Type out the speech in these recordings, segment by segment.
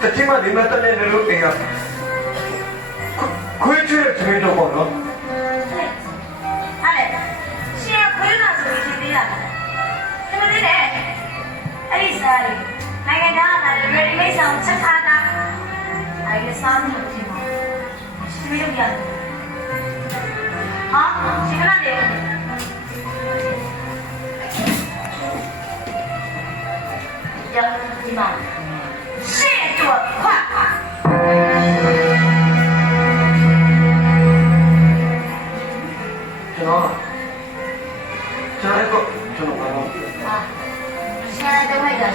Tapi mana ni mata ni lalu tengah. ခွေးချွေးသမီးတော့ပေါ့နော်အဲ့ရှင်ခွေးလာဆိုရင်သေးတာတမသေးတယ်အဲ့ဒီစားလေးနိုင်ငံသားလာတယ် ready made ဆောင်ချက်ထားတာအဲ့ဒီစားလို့ဖြစ်မှာရှင်မလုပ်ရတယ်ဟာရှင်ကလည်းရဒီမှာရှေ့တော့ခွတ်ကျွန်တော်ဘာလို့ဆရာတော်လိုက်တာ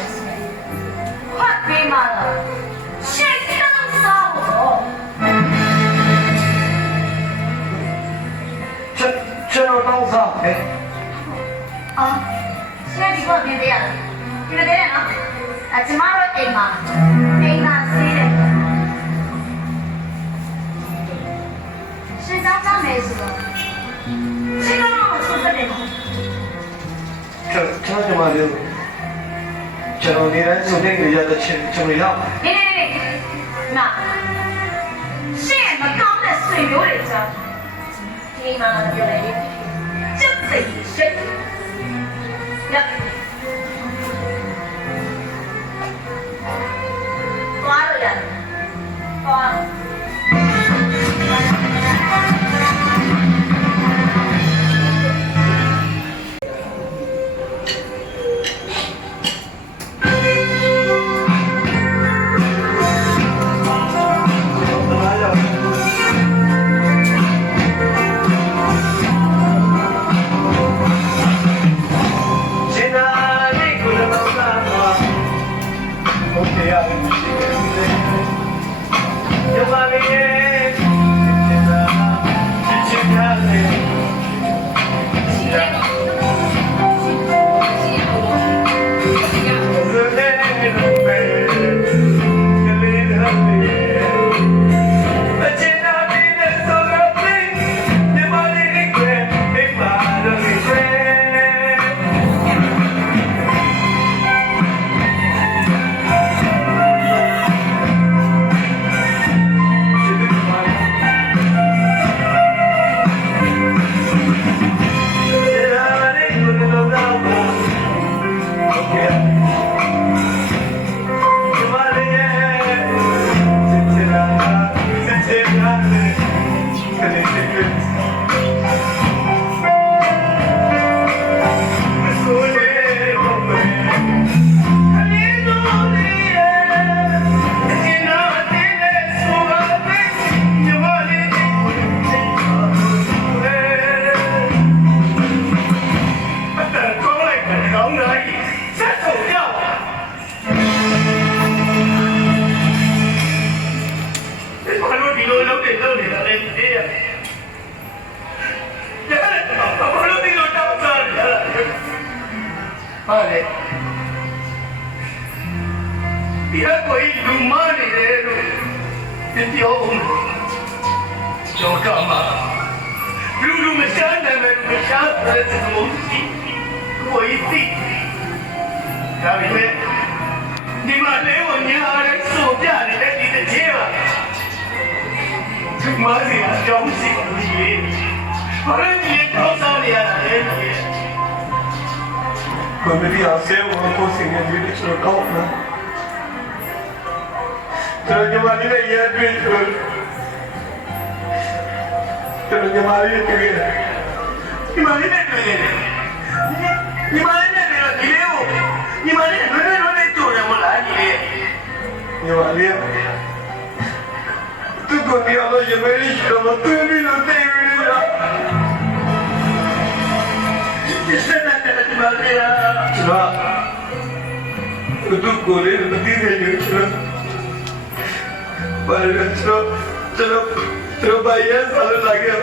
ဖတ်ပေးမှာလားရှေ့တောင်းစားဖို့ကျွန်တော်တောင်းစားဟဲ့အာဆရာဒီကောနေတယ်ဒီလိုတယ်နော်ကျမတို့အိမ်မှာဆေးတယ်ရှင်းသားသားမယ်ဆိုတော့ရှင်းတော့မဆိုးတယ်ကျွန်တော်နေတိုင်းစုံနေရတဲ့ချင်းကျွန်တော်ရောက်နေနာရှင်းမကောင်းတဲ့ဆွေမျိုးတွေကြောင့်ဒီမှာပြောလေကျုပ်စိတ်ရှိရသွားလို့ရတယ်သွားပါလေဒီအကွေလူမနေတယ်လို့ပြောဦးကျော်ကမှာလူမရှားနိုင်မဲ့မရှားတဲ့သဘောရှိကိုယ်သိဒါပေမဲ့ဒီမှာလဲဝင်ညာရဲဆိုပြနေတဲ့ဒီတစ်ချေပါဒီမှာစီအကြောင်းရှိပါလိမ့်မယ်ဘာလို့ဒီတော့စားရတာလဲကိုမဒီအဆေဝကိုစင်ရဒီလိုတော့နော်ကျွန်တော်ညီမလေးနဲ့ရတွေ့ကျွန်တော်ညီမလေးတွေ့တယ်ညီမလေးနဲ့တွေ့တယ်ညီမလေးနဲ့တွေ့တော့ဒီလေးကိုညီမလေးလွယ်ကြိုတယ်မလားညီလေးညီမလေးသူကဒီအလိုရမယ်ရှိတော့တွေ့ပြီးလို့တွေ့ပြီးလားဒီစတဲ့ဒီမလေးကျွန်တော်သူကိုလေးမသိသေးဘူးကျွန်တော်ဘာလို့ကျွန်တော်ဘာရစားလို့လာခဲ့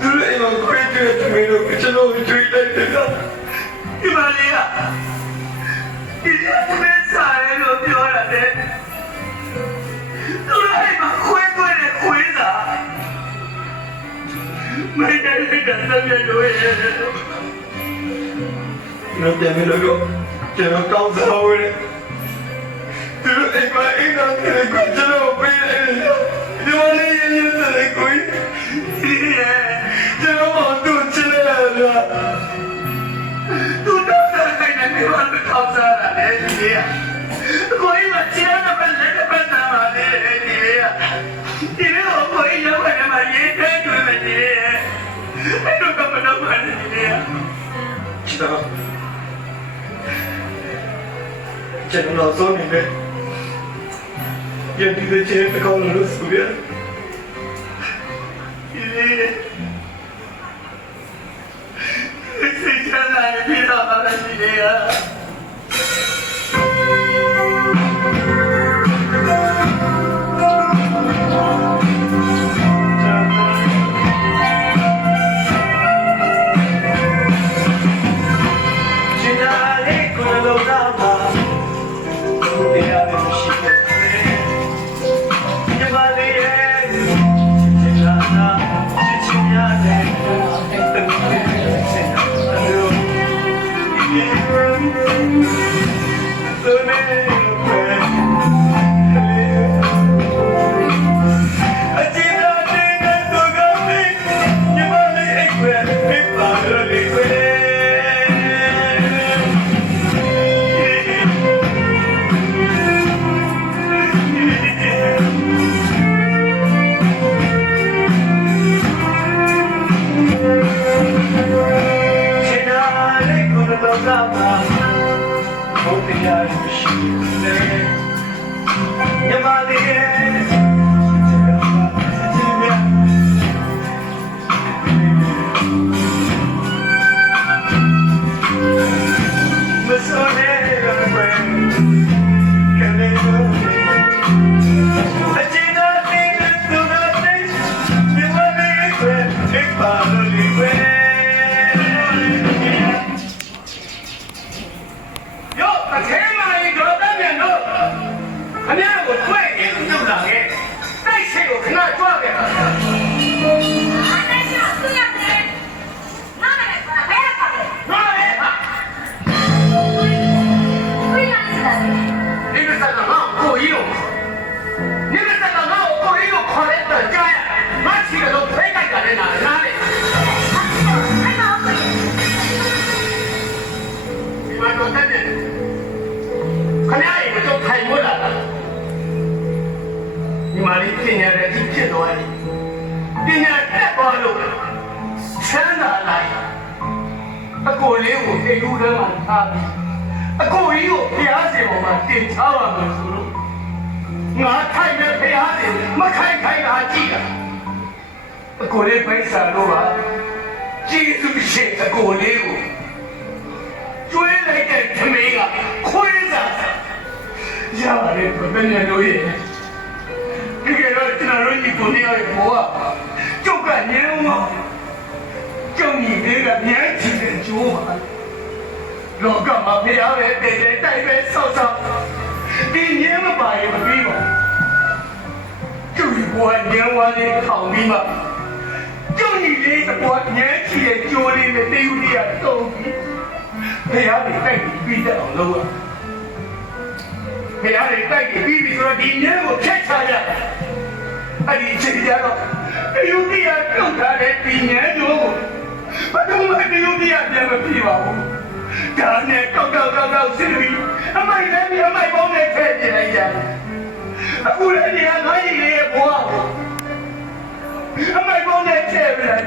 သူလည်းမခွင့်တဲ့သူမျိုးကိုကျွန်တော်တွေ့လိုက်တယ်ဒီမလေးကဒီမဲစားရလို့ပြောရတယ်သူလည်းမခွင့်တဲ့ခွေးစားမင်းတဲ့တဲ့တဲ့လို့ရတယ်ကျွန်တော်ပြန်ပြီးတော့ကျွန်တော်ကောင်းစားဝင်တ သူတို့အိမ်မှာအိမ်သားတွေကိုကျွန်တော်ပေးတယ်ဒီမလေးရင်းတဲ့ကိုကျွန်တော်တို့ချစ်ရတယ်သူတို့တိုင်းနေမှာထောက်စားရတယ်ဒီလေးကိုယ်မချစ်ရတဲ့ဘက်နဲ့ဘက်နာပါလေဒီလေးဒီလေးကိုကိုယ်ရောက်နေမှာရေးတဲ့တွေ့မယ်ဒီလေးအဲ့တော့ကမတော့မှန်းဒီလေးချစ်တော့ကျွန်တော်စောနေတယ်ယနေ့ဒီချေတကောင်းလို့ဆိုရဒီလေးစိတ်ချမ်းသာပြီးတော့ပါလားဒီလေးကိုလေးပိဿာလို့ပါကျေးဇူးရှင်အကိုလေးကိုကျွေးလိုက်တဲ့သမီးကခွေးစားရပါတယ်ဘယ်နဲ့လို့ရဲ့ဒီကတော့ကျွန်တော်တို့ဒီကိုလေးရဲ့ဘောကကျုပ်ကညင်းအောင်ကျုံကြီးလေးကညမ်းချင်တဲ့ကျိုးပါလောကမှာဖျားပဲတဲ့တိုက်ပဲဆောက်ဆောက်ဒီညင်းမပါရင်မပြီးပါကျုပ်ဒီဘောကညင်းဝါးလေးထောင်ပြီးမှကျုံကြီးလေးကဘောညမ်းချင်တဲ့ကျိုးလေးနဲ့တေးဦးလေးကတော့ပြီးဖျားတွေတိုက်ပြီးတဲ့အောင်လုပ်ရဖျားတွေတိုက်ပြီးပြီဆိုတော့ဒီညင်းကိုဖျက်ချရအဲ့ဒီချိန်ကျတော့တေးဦးလေးကပြုတ်ထားတဲ့ဒီညင်းကိုဘာလို့မတေးဦးလေးကပြန်မပြေပါဘူးဒါနဲ့ကောက်စစ်ပြီးအမိုက်လည်းအမိုက်ပေါင်းနဲ့ထည့်ပြလိုက်ကြအခုလည်းဒီကငါးကြီးရဲ့ဘွားအမိုက်ပေါင်းနဲ့ထည့်ပြလိုက်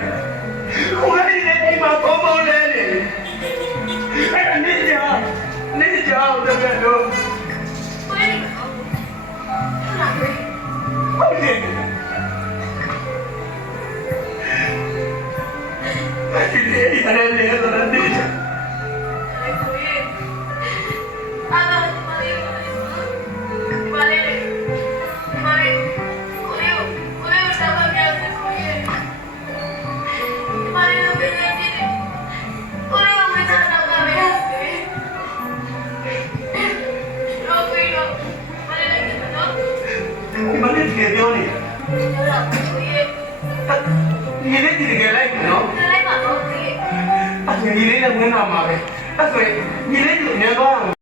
ခုလည်းဒီအိမ်မှာပေါင်းလဲနေအဲ့နေကြတော့ဟုတ်တယ်ဒီလေရတယ်တော့နေကြပြောနေဒီလေးဒီကလေးနော်လိုက်ပါတော့ဒီလေးလည်းဝင်လာမှာပဲအဲ့ဆိုရင်ဒီလေးကိုနေတော့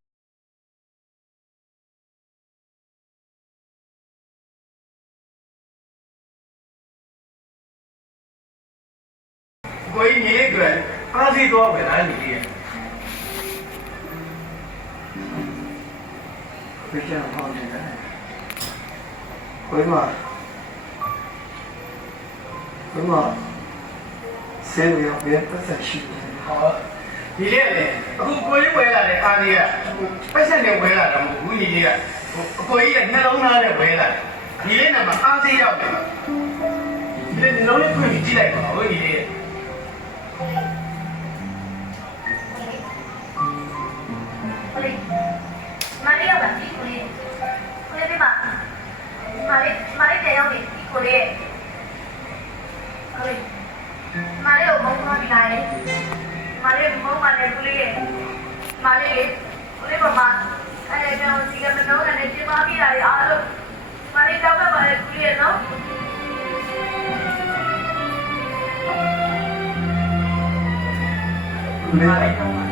တော့ပဲလားညီလေးရဲ့ဘယ်ကြောင်ဟောနေလဲကိုမဆေးရောဘယ်ပတ်သက်ရှိလဲဟောဒီလေးလေအခုကိုကြီးဝဲလာတဲ့အားလေးကပတ်ဆက်နဲ့ဝဲလာတာမဟုတ်ဘူးညီလေးကအကိုကြီးကနှလုံးသားနဲ့ဝဲလာတယ်ညီလေးနာမှာအားသေးရောက်တယ်ဒီလေးနှလုံးလေးဖွင့်ကြည့်လိုက်ပါဦးညီလေးရဲ့မာရီယာကဒီကိုလေးပြပါမာရီတရားဝင်ဒီကိုလေးမာရီကိုမုန်းသွားပြီလားမာရီမုန်းပါနဲ့ကိုလေးမာရီကိုလေးပါမအဲ့ဒါကြောင့်ဒီကမနောနဲ့ပြမပြတာရအားလို့မာရီတောင်းပါလေကိုလေးနော်မာရီတောင်းပါ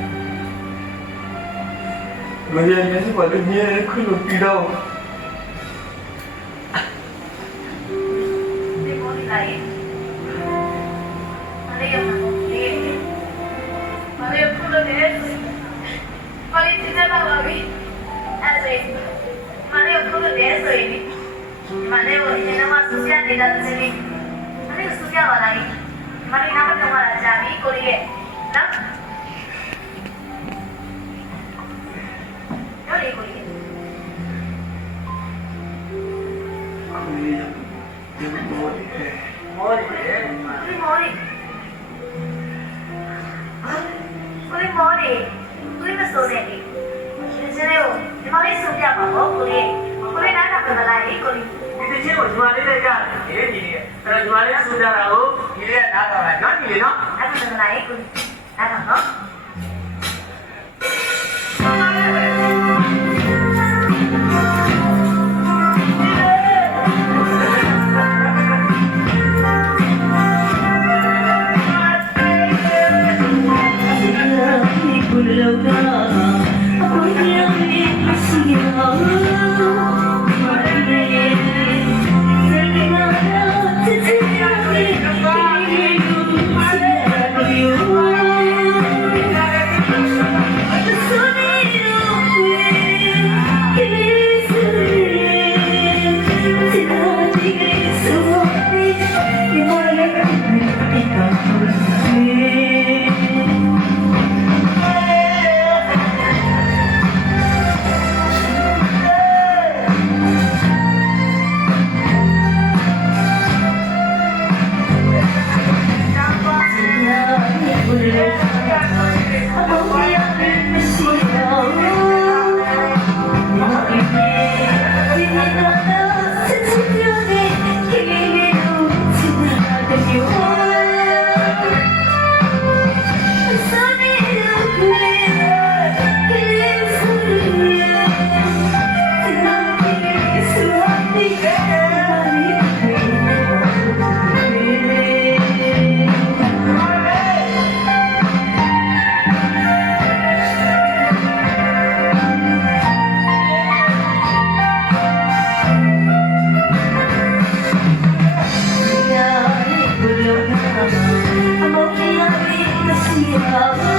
မရရင်စပါလို့မြဲခွလို့ပြီးတော့ဒီမော်လီလိုက်မာရီကမာရီခုလို့နေမာရီတင်တာပါပြီအဲ့ဒါမာရီခုလို့နေဆိုရင်မာရီကိုဒီနေ့မှစူးစမ်းနေတာတည်းမာရီစူးစမ်းပါလားမာရီနာမတော်လာကြပြီကိုရီရဲ့နော်ကိုရီဒီမော်လီမစိုးနေပြီဒီစနေကိုဒီမော်လီစုပြပါဘောကိုရီနားတာပဲမလားကိုရီဒီချင်းကိုဒီမော်လီလေးကြတယ်ဒီနေ့အဲ့တော့ဒီမော်လီကစုကြတာကိုဒီလေးကနားတော့လိုက်နော်ဒီလေးနော်အဲ့ဒါမလားကိုနားတော့နော်I'm